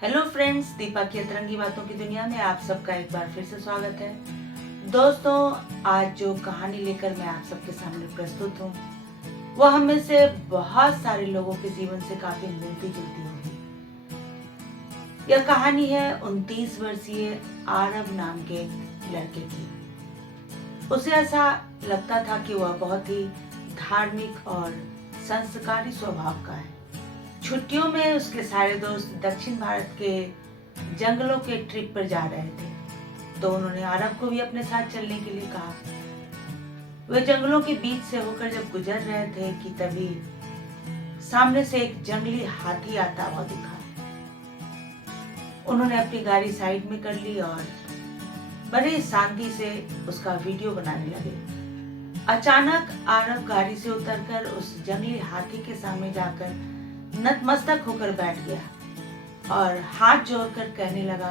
Hello friends, Deepa की अतरंगी बातों की दुनिया में आप सबका एक बार फिर से स्वागत है। दोस्तों, आज जो कहानी लेकर मैं आप सबके सामने प्रस्तुत हूँ वो हम में से बहुत सारे लोगों के जीवन से काफी मिलती जुलती होगी। यह कहानी है 29 वर्षीय आरव नाम के लड़के की। उसे ऐसा लगता था कि वह बहुत ही धार्मिक और संस्कारी स्वभाव का है। छुट्टियों में उसके सारे दोस्त दक्षिण भारत के जंगलों के ट्रिप पर जा रहे थे, तो उन्होंने आरव को भी अपने साथ चलने के लिए कहा। वे जंगलों के बीच से होकर जब गुजर रहे थे कि तभी सामने से एक जंगली हाथी आता हुआ दिखा। उन्होंने अपनी गाड़ी साइड में कर ली और बड़े शांति से उसका वीडियो बनाने लगे। अचानक आरव गाड़ी से उतरकर उस जंगली हाथी के सामने जाकर नतमस्तक होकर बैठ गया और हाथ जोड़कर कहने लगा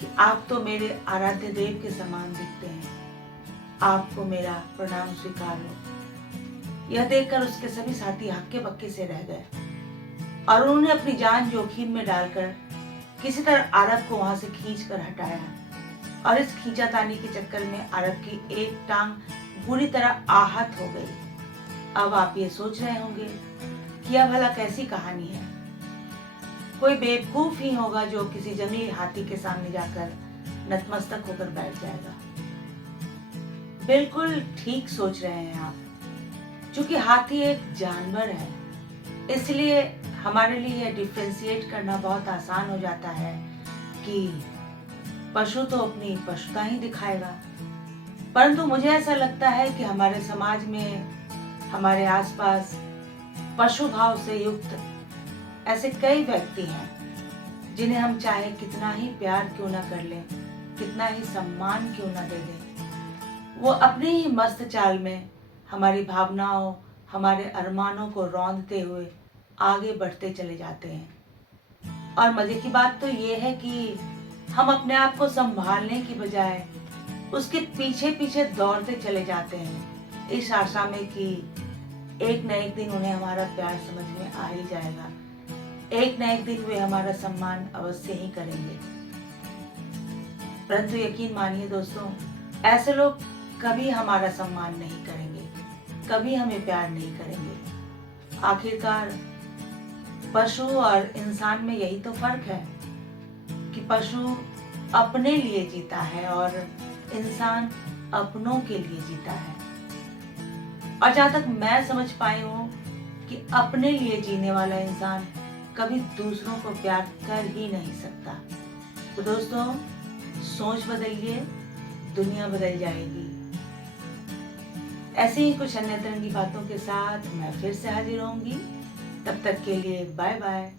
कि आप तो मेरे आराध्य देव के समान दिखते हैं, आपको मेरा प्रणाम स्वीकार हो। यह देखकर उसके सभी साथी हक्के बक्के से रह गए और उन्होंने अपनी जान जोखिम में डालकर किसी तरह आरव को वहां से खींच कर हटाया और इस खींचातानी के चक्कर में आरव की एक टांग बुरी तरह आहत हो गई। अब आप ये सोच रहे होंगे कि यह भला कैसी कहानी है। कोई बेवकूफ ही होगा जो किसी जंगली हाथी के सामने जाकर नतमस्तक होकर बैठ जाएगा। बिल्कुल ठीक सोच रहे हैं आप, क्योंकि हाथी एक जानवर है, इसलिए हमारे लिए यह डिफ्रेंशिएट करना बहुत आसान हो जाता है कि पशु तो अपनी पशुता ही दिखाएगा। परंतु मुझे ऐसा लगता है कि हमारे समाज में, हमारे आसपास पशु भाव से युक्त ऐसे कई व्यक्ति हैं जिन्हें हम चाहे कितना ही प्यार क्यों ना कर लें, कितना ही सम्मान क्यों ना दे दें, वो अपनी ही मस्त चाल में हमारी भावनाओं, हमारे अरमानों को रौंदते हुए आगे बढ़ते चले जाते हैं। और मजे की बात तो ये है कि हम अपने आप को संभालने की बजाय उसके पीछे पीछे दौड़ते चले जाते हैं, इस आशा में कि एक न एक दिन उन्हें हमारा प्यार समझ में आ ही जाएगा, एक न एक दिन वे हमारा सम्मान अवश्य ही करेंगे। परंतु यकीन मानिए दोस्तों, ऐसे लोग कभी हमारा सम्मान नहीं करेंगे, कभी हमें प्यार नहीं करेंगे। आखिरकार पशु और इंसान में यही तो फर्क है कि पशु अपने लिए जीता है और इंसान अपनों के लिए जीता है। और जहां तक मैं समझ पाई हूँ कि अपने लिए जीने वाला इंसान कभी दूसरों को प्यार कर ही नहीं सकता। तो दोस्तों, सोच बदलिए, दुनिया बदल जाएगी। ऐसे ही कुछ अन्य तरह की बातों के साथ मैं फिर से हाजिर होंगी। तब तक के लिए बाय बाय।